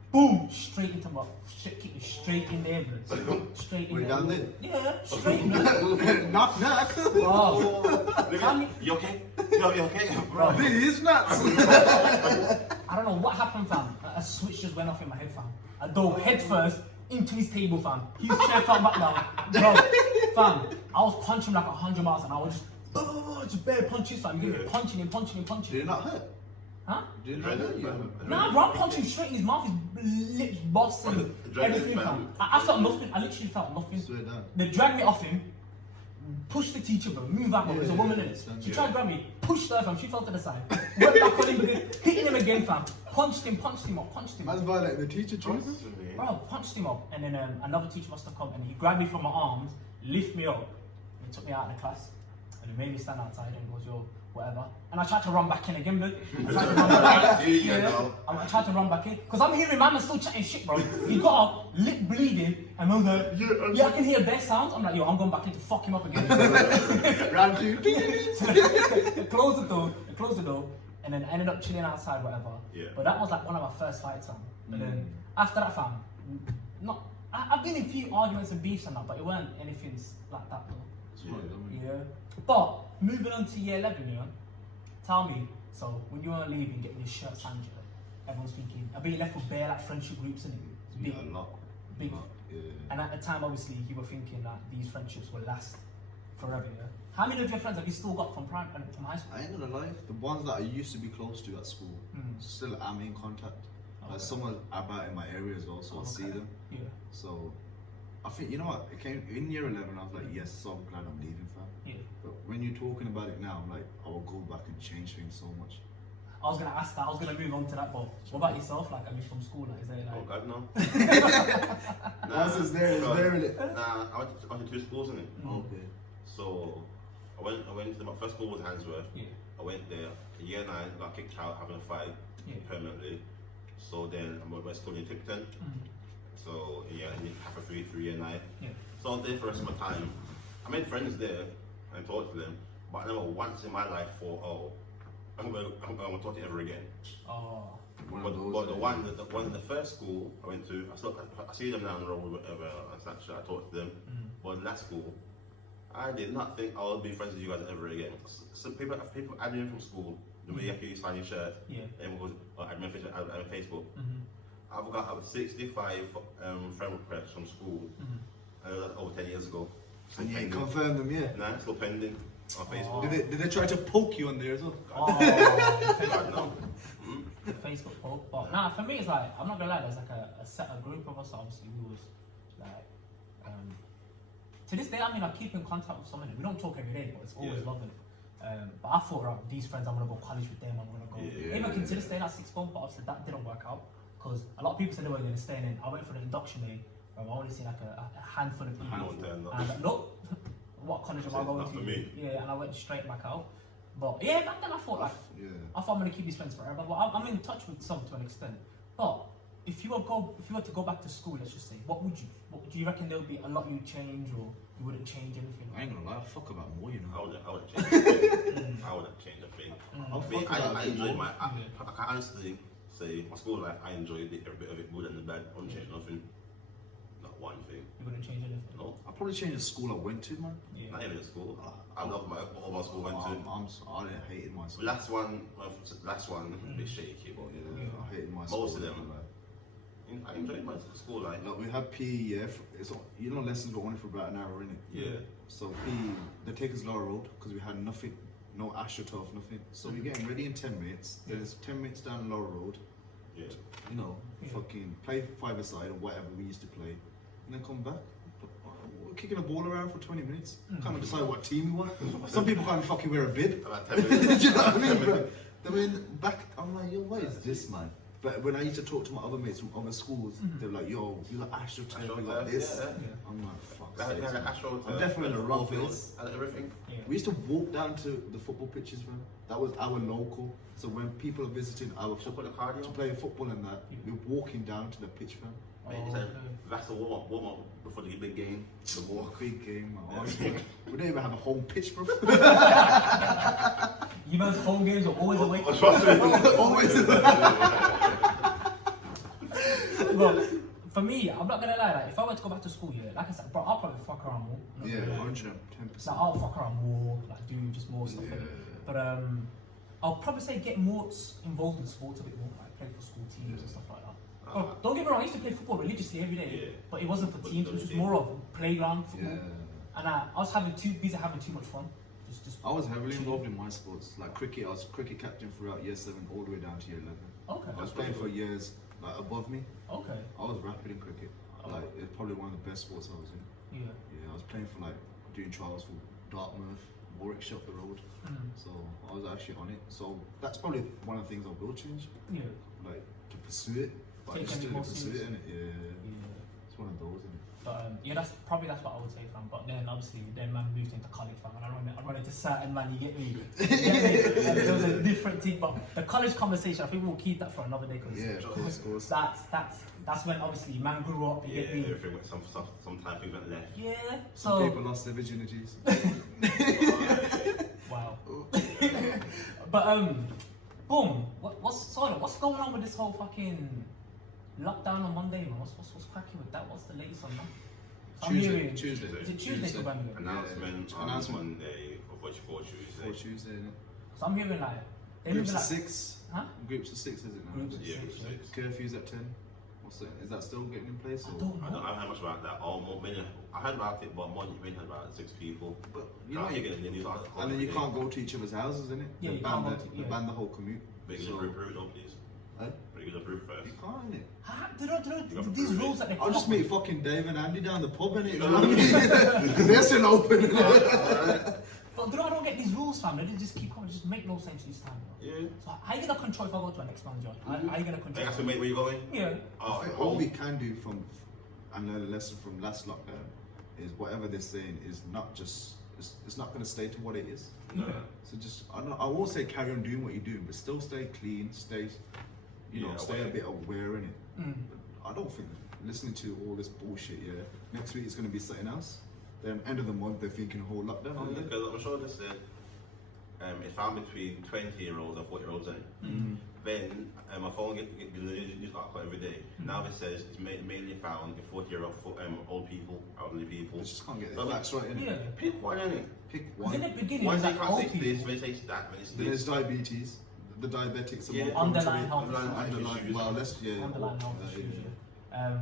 Boom! Straight into my shit, kicked me straight in the ambulance. Straight in Were you the down ambulance. Yeah, straight in the Knock, knock. Bro. You okay? You okay? Bro. These nuts. I don't know what happened, fam. A switch just went off in my head, fam. I dove head first into his table, fam. His chair fell back down. Bro, fam, I was punching like 100 miles and I was just bare punches, fam. You get punching him. Did it not hurt? Huh? Did it not hurt you? Nah, bro, I'm punching straight in his mouth, his lips busting, everything, fam. I felt nothing. I literally felt nothing. Swear down. They dragged me off him, pushed the teacher, bro, move out, bro. There's a woman in it. She tried to grab me, pushed her, fam. She fell to the side. Went back on him again, hitting him again, fam. Punched him up. Man's violating the teacher, too. Bro, punched him up, and then another teacher must have come, and he grabbed me from my arms, lift me up, and took me out of the class, and he made me stand outside, and he goes, yo, whatever. And I tried to run back in again, but I tried to run back in. I tried to run back in, because I'm hearing man still chatting shit, bro. He got up, lip bleeding, and I was like, yeah, I can hear bare sounds. I'm like, yo, I'm going back in to fuck him up again. Round two. Close the door, and then I ended up chilling outside, whatever. Yeah. But that was like one of my first fights, fam. But then after that, fam, I've been in a few arguments and beefs and that, but it weren't anything like that though. Yeah. But moving on to year 11, you know, tell me, so when you were leaving, getting your shirt signed, everyone's thinking, I've been left with bare like friendship groups and big, A lot. big. Yeah. And at the time, obviously, you were thinking that these friendships will last forever, yeah? How many of your friends have you still got from high school? I ain't gonna lie, the ones that I used to be close to at school, still am in contact. Like some are about in my area as well, so I see them. Yeah. So I think, you know what, it came in year 11, I was like, yes, so glad I'm leaving, fam. Yeah. But when you're talking about it now, I'm like, I will go back and change things so much. I was gonna ask that. I was gonna move on to that, but what about yourself? Like, I mean, from school, like, is there Oh like? God, no. Once it's there, it's there, innit? Nah, I went to two schools, innit? Okay. So I went to my first school was Handsworth. Yeah. I went there. Year 9, got kicked out having a fight permanently. So then I went to school in Tipton. So yeah, I did half a three year 9. Yeah. So I was there for the rest of my time. I made friends there and talked to them, but I never once in my life thought, oh, I'm gonna talk to you ever again. Oh. But the one in the first school I went to, I see them down the road, whatever, on Snapchat, I talked to them. But in that school, I did not think I would be friends with you guys ever again. Some people add me in from school. The way you have to sign your shirt. Yeah. And goes, add me on Facebook. Mm-hmm. I've got 65 friend requests from school. Over 10 years ago. And you confirmed them, yeah? Nah, it's still pending on Facebook. Did they try to poke you on there as well? God, no. The Facebook poke. But nah, for me it's like, I'm not gonna lie, there's like a group of us, obviously we was like, to this day, I mean, I keep in contact with some of them. We don't talk every day, but it's always lovely. But I thought, right, these friends, I'm gonna go college with them, I'm gonna go. Even to this day, that's sixth form, but obviously that didn't work out. Because a lot of people said they were gonna stay in. I went for the induction day, I only seen like a handful of people. And nope, what college am I going to? For me. Yeah, and I went straight back out. But yeah, back then I thought like, I thought I'm gonna keep these friends forever. But I'm in touch with some to an extent. But if you were to go back to school, let's just say, what would you reckon there would be a lot you'd change, or you wouldn't change anything? I ain't gonna lie, fuck about more, you know. I wouldn't change a thing. I wouldn't change a thing. I enjoyed I can honestly say my school life. I enjoyed it, every bit of it, good and the bad. I wouldn't change nothing. Not one thing. You wouldn't change anything? No. I'll probably change the school I went to, man. Yeah. Not even at school. I love all my school went to. I hated my school. Last one, a bit shaky, but I hated my school. most of them. I enjoyed my school life. Like we had PE, yeah. It's lessons go only for about an hour, innit? Yeah. So PE, they take us Laura Road because we had nothing, no AstroTurf, nothing. So we're getting ready in 10 minutes. There's 10 minutes down Laura Road. Yeah. Fucking play five-a-side or whatever we used to play, and then come back. We're kicking a ball around for 20 minutes. Can't decide what team we want. Some people can't fucking wear a bib. About 10 minutes. Do you know what I mean, bro? I mean, back, I'm like, yo, what is this, man? But when I used to talk to my other mates from other schools, they were like, yo, you got AstroTurf, you got this. Yeah. I'm like, fuck. I'm definitely the roughest. And everything. Yeah. We used to walk down to the football pitches, man. That was our local. So when people are visiting our Put the to cardio. play football and that, we're walking down to the pitch, man. That's the warm up before the big game. The walk. Big game, man. We don't even have a home pitch, bro. You man's home games are always away. Always. Well, for me, I'm not gonna lie. Like, if I were to go back to school, yeah, like I said, bro, I'll probably fuck around more. Yeah, 110%. Like, I'll fuck around more, like do just more stuff. Yeah. But I'll probably say get more involved in sports a bit more, like play for school teams and stuff like that. But don't get me wrong, I used to play football religiously every day, but it wasn't for teams. It was just more of playground football. Yeah. And I was busy having too much fun. Just I was heavily involved in my sports, like cricket. I was cricket captain throughout year 7 all the way down to year 11. Okay. I was playing for years, like above me. Okay. I was rapid in cricket. Like it's probably one of the best sports I was in. Yeah. Yeah, I was playing for like doing trials for Dartmouth, Warwickshire up the road. So I was actually on it. So that's probably one of the things I will change. Yeah. Like to pursue it, but I just didn't pursue it, innit? Yeah. It's one of those, innit? But yeah, that's what I would say, fam. But then obviously, man moved into college, fam, and I run into certain man. You get me? It was a different thing, but the college conversation, I think we'll keep that for another day. Cause of course. That's when obviously man grew up. You get me? Everything went sometimes things went left. Yeah. Some people lost their virginities. Wow. But boom. What's going on with this whole fucking lockdown on Monday, man? What's cracking with that? What's the latest on that? Tuesday. Is it Tuesday for Birmingham? Announcement on Monday of which for Tuesday. For Tuesday, innit? So I'm hearing like Groups of 6. Huh? Groups of 6, is it now? Groups of Yeah, six. groups of 6. Curfew's at 10. Is that still getting in place? I Or? don't I know. don't know much about that. I heard about it, but more than heard about 6 people. But You can't get in the news article. and then you can't go to each other's houses, innit? Yeah, They you can't go to- they ban the whole commute. But you So- can approve though, please. Huh? But you can approve first. You can't, innit? These rules that they I'll come just up meet with. fucking Dave and Andy down the pub, innit? You know what I mean? Because they're still open, innit? But I don't get these rules, fam. They just keep coming. Just make no sense this time. Bro. Yeah. So how are you gonna control if I go to an expansion? How are you gonna Hey, control? that's mate, where you going? Yeah. Oh, I think all we can do and learn a lesson from last lockdown is whatever they're saying is not just, it's not going to stay to what it is. No. So just, I won't say carry on doing what you're doing, but still stay clean, stay a bit aware in it. I don't think listening to all this bullshit, next week it's going to be something else. Then end of the month they're thinking whole lockdown. Because I'm sure they said it's found between 20-year-olds and 40-year-olds. Then my phone gets news article every day. Now it says it's mainly found in 40-year-old old people, elderly people. You just can't get the facts right, innit? Yeah. Pick one, innit? Pick Because in one. the beginning, Why it's they like can't old say people. this, when they say that, when it's Then there's this. diabetes. The diabetics are Yeah. more prone to Underlying it. health Underlying, issues. well, let's, Underlying health yeah, issues. yeah.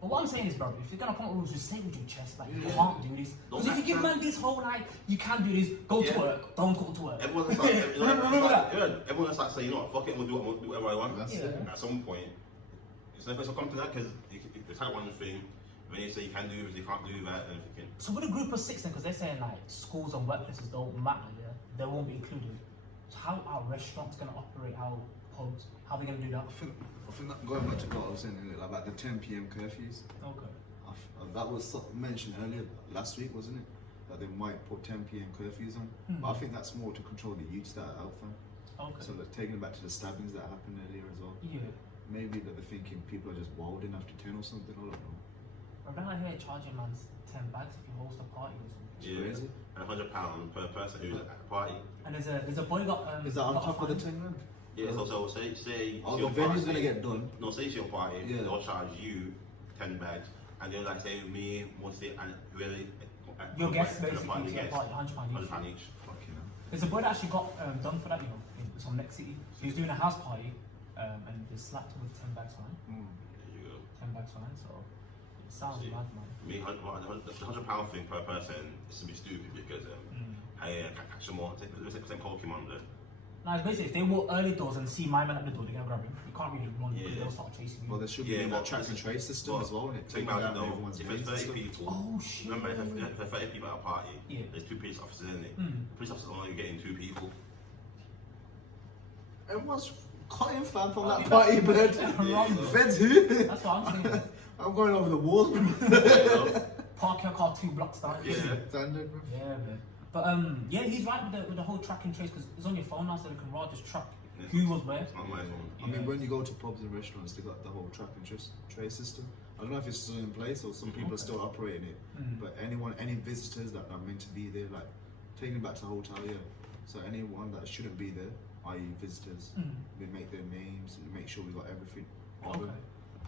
But what I'm saying is, bro, if you're gonna come up with rules, just say it with your chest, like you Yeah. can't do this. Because if you give man this whole like, you can do this, go to Yeah. work, don't go to work. Everyone's like, Remember that? everyone's like saying, you know what, fuck it, we'll do whatever I want. That's Yeah. it. At some point, it's never come to that because it's like one thing. When you say you can do it, you can't do that, and thinking, So with a group of 6 then, because they're saying like schools and workplaces don't matter, yeah, they won't be included. So how are restaurants gonna operate? How pubs? How are they gonna do that? I think that going back to what I was saying, innit, like about the 10 p.m. curfews. Okay. That was mentioned earlier last week, wasn't it? That they might put 10 p.m. curfews on. But I think that's more to control the youths that are out there. Okay. So like, taking it back to the stabbings that happened earlier as well. Yeah. Maybe that they're thinking people are just wilding after 10 or something. I don't know. I remember here charging man 10 bags if you host a party or something. It's crazy. and £100 per person who's at the party. And there's a boy got Is that on got a top of the fine. 10 grand? Yeah, so say it's Oh, your the venue's party. gonna get done. No, say it's your party. Yeah. They'll charge you 10 bags, and they'll like say me, mostly, and whoever. Your guests to the basically party to your guests, party, £100 each. £100 each. Fucking hell. There's a boy that actually got done for that, you know, in some next city. He was doing a house party, and they slapped him with 10 bags fine. There you go. 10 bags fine, so it sounds See, mad, man. Me, the £100 thing per person is to be stupid because I can't catch them all. It's like Pokemon. Now, it's basically, if they walk early doors and see my man at the door, they're gonna grab him. You can't really run because Yeah. they'll start chasing you. Well, there should Yeah, be that but- track and trace system but as well, and it think taking about down it though. everyone's If veins there's and 30 stuff. people, Oh, shit. remember if there's 30 people at a party, Yeah. there's 2 police officers in it. Mm. Police officers only getting 2 people. Everyone's cutting fan from Oh, that yeah. party, blood. Wrong. Feds who? That's what I'm saying. I'm going over the walls, bro. Park your car 2 blocks down. Yeah. Standard, bro. Yeah, man. But yeah, he's right with the whole track and trace because it's on your phone now, so they can just track who was where. It's not my phone. I mean, when you go to pubs and restaurants, they got the whole track and trace system. I don't know if it's still in place or some people are still operating it. But any visitors that are meant to be there, like taking it back to the hotel, yeah. So anyone that shouldn't be there, i.e. visitors, we make their names, we make sure we got everything. Okay.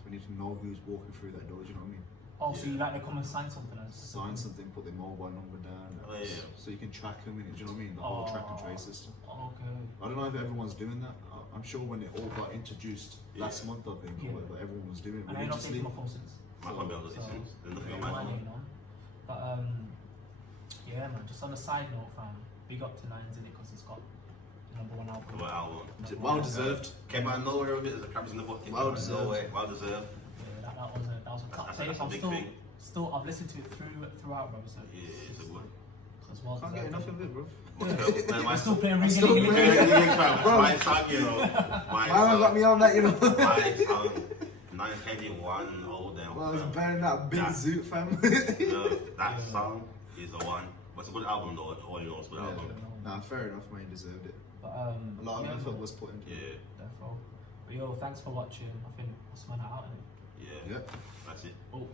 We need to know who's walking through that door. Do you know what I mean? Oh, so you like to come and sign something as Sign something, put their mobile number down, Oh, yeah. so you can track them. Do you know what I mean? The whole track and trace system. Okay. I don't know if everyone's doing that. I'm sure when it all got introduced last month, I think, Yeah. or whatever, everyone was doing it And I'm not religiously. taking my phone since. My phone bills are listening. There's nothing on my Mine phone. ain't on. But yeah, man. Just on a side note, fam. Big up to Nines in it because it's got the #1 album. What album? Well deserved. Came out of nowhere with it. There's a crabs in the bucket. Well deserved. Nowhere. Well deserved. Yeah, that was a top That's taste. a I'm big still thing. I've listened to it throughout, bro. So Yeah, it's a good. as well. Can't get enough of it, bro. I'm still playing Ring still Ring. playing- My song, you know. My Mama got me on that, you know. My song. 981 old damn. Well, I was banning that big That- Zoot fam. That song is the one. But it's a good album though. All you know, it's a good album. Nah, fair enough, man. He deserved it. But A lot of yeah, effort man. was put into it. Yeah, Therefore. But yo, thanks for watching. I think I'll smell that out. Innit? yeah. Yep. That's it. Oh.